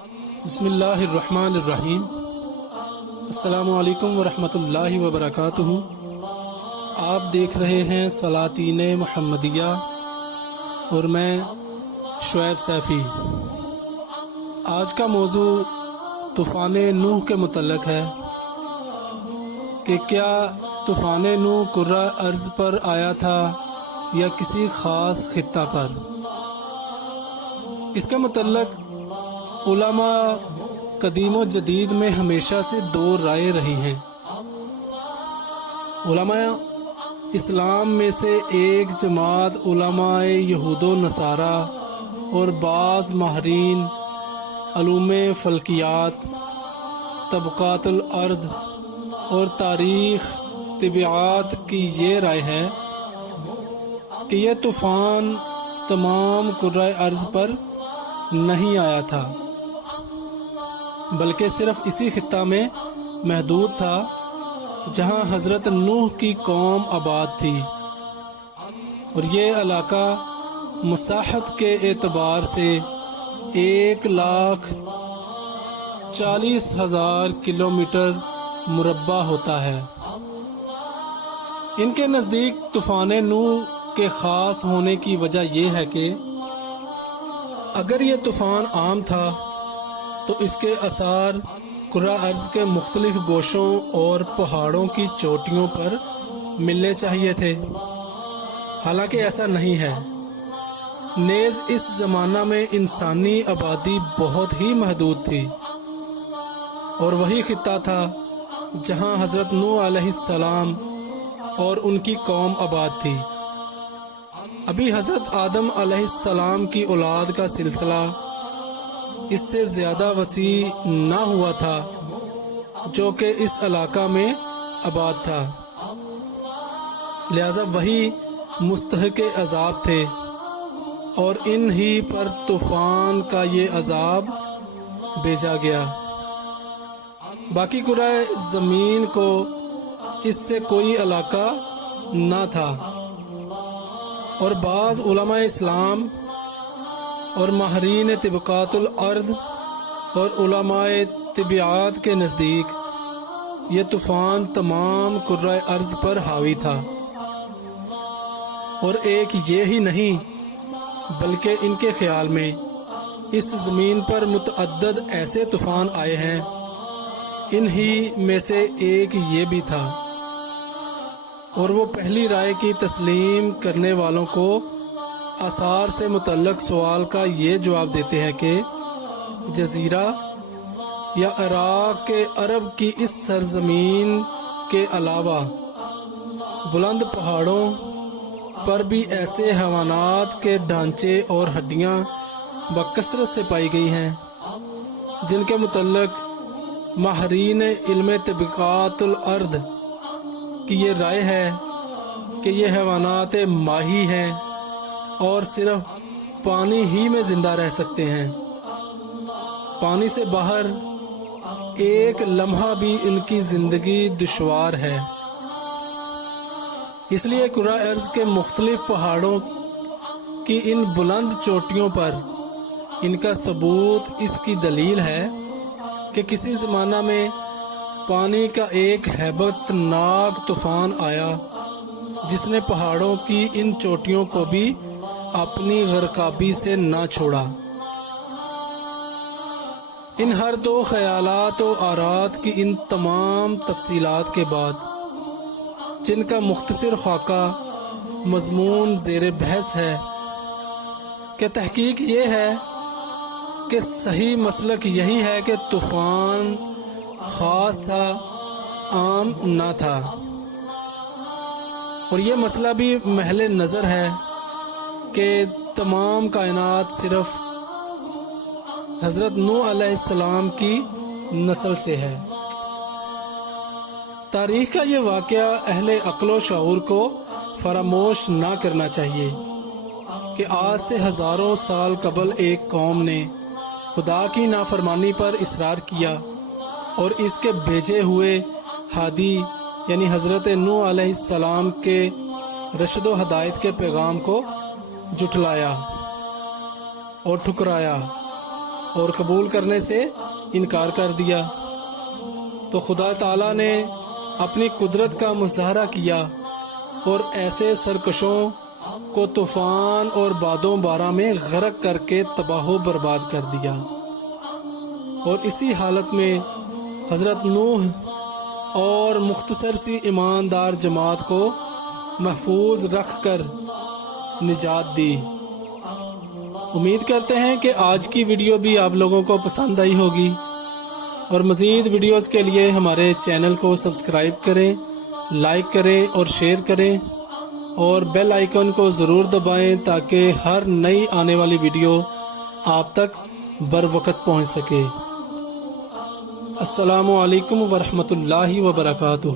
بسم اللہ الرحمن الرحیم۔ السلام علیکم ورحمۃ اللہ وبرکاتہ۔ آپ دیکھ رہے ہیں سلاطین محمدیہ اور میں شعیب سیفی۔ آج کا موضوع طوفان نوح کے متعلق ہے کہ کیا طوفان نوح کرۂ ارض پر آیا تھا یا کسی خاص خطہ پر۔ اس کے متعلق علماء قدیم و جدید میں ہمیشہ سے دو رائے رہی ہیں۔ علماء اسلام میں سے ایک جماعت علماء یہود و نصارہ اور بعض ماہرین علوم فلکیات، طبقات الارض اور تاریخ طبیعات کی یہ رائے ہے کہ یہ طوفان تمام کرۂ ارض پر نہیں آیا تھا، بلکہ صرف اسی خطہ میں محدود تھا جہاں حضرت نوح کی قوم آباد تھی، اور یہ علاقہ مساحت کے اعتبار سے 1,40,000 کلومیٹر مربع ہوتا ہے۔ ان کے نزدیک طوفان نوح کے خاص ہونے کی وجہ یہ ہے کہ اگر یہ طوفان عام تھا تو اس کے اثار کرۂ ارض کے مختلف گوشوں اور پہاڑوں کی چوٹیوں پر ملنے چاہیے تھے، حالانکہ ایسا نہیں ہے۔ نیز اس زمانہ میں انسانی آبادی بہت ہی محدود تھی، اور وہی خطہ تھا جہاں حضرت نوح علیہ السلام اور ان کی قوم آباد تھی۔ ابھی حضرت آدم علیہ السلام کی اولاد کا سلسلہ اس سے زیادہ وسیع نہ ہوا تھا جو کہ اس علاقہ میں آباد تھا، لہذا وہی مستحق عذاب تھے، اور ان ہی پر طوفان کا یہ عذاب بھیجا گیا۔ باقی کرۂ زمین کو اس سے کوئی علاقہ نہ تھا، اور بعض علماء اسلام اور ماہرین طبقات الارض اور علماء طبیعات کے نزدیک یہ طوفان تمام کرۂ ارض پر حاوی تھا، اور ایک یہ ہی نہیں بلکہ ان کے خیال میں اس زمین پر متعدد ایسے طوفان آئے ہیں، انہی میں سے ایک یہ بھی تھا۔ اور وہ پہلی رائے کی تسلیم کرنے والوں کو آثار سے متعلق سوال کا یہ جواب دیتے ہیں کہ جزیرہ یا عراق کے عرب کی اس سرزمین کے علاوہ بلند پہاڑوں پر بھی ایسے حیوانات کے ڈھانچے اور ہڈیاں بکثرت سے پائی گئی ہیں جن کے متعلق ماہرین علم طبقات الارض کی یہ رائے ہے کہ یہ حیوانات ماہی ہیں اور صرف پانی ہی میں زندہ رہ سکتے ہیں، پانی سے باہر ایک لمحہ بھی ان کی زندگی دشوار ہے۔ اس لیے کرۂ ارض کے مختلف پہاڑوں کی ان بلند چوٹیوں پر ان کا ثبوت اس کی دلیل ہے کہ کسی زمانہ میں پانی کا ایک ہیبت ناک طوفان آیا جس نے پہاڑوں کی ان چوٹیوں کو بھی اپنی غرقابی سے نہ چھوڑا۔ ان ہر دو خیالات و آرات کی ان تمام تفصیلات کے بعد جن کا مختصر خاکہ مضمون زیر بحث ہے کہ تحقیق یہ ہے کہ صحیح مسلک یہی ہے کہ طوفان خاص تھا، عام نہ تھا، اور یہ مسئلہ بھی محل نظر ہے کہ تمام کائنات صرف حضرت نوح علیہ السلام کی نسل سے ہے۔ تاریخ کا یہ واقعہ اہل عقل و شعور کو فراموش نہ کرنا چاہیے کہ آج سے ہزاروں سال قبل ایک قوم نے خدا کی نافرمانی پر اصرار کیا اور اس کے بھیجے ہوئے ہادی یعنی حضرت نوح علیہ السلام کے رشد و ہدایت کے پیغام کو جھٹلایا اور ٹھکرایا، اور قبول کرنے سے انکار کر دیا تو خدا تعالیٰ نے اپنی قدرت کا مظاہرہ کیا اور ایسے سرکشوں کو طوفان اور بادوں بارہ میں غرق کر کے تباہ و برباد کر دیا۔ اور اسی حالت میں حضرت نوح اور مختصر سی ایماندار جماعت کو محفوظ رکھ کر نجات دی۔ امید کرتے ہیں کہ آج کی ویڈیو بھی آپ لوگوں کو پسند آئی ہوگی، اور مزید ویڈیوز کے لیے ہمارے چینل کو سبسکرائب کریں، لائک کریں اور شیئر کریں، اور بیل آئیکن کو ضرور دبائیں تاکہ ہر نئی آنے والی ویڈیو آپ تک بر وقت پہنچ سکے۔ السلام علیکم ورحمۃ اللہ وبرکاتہ۔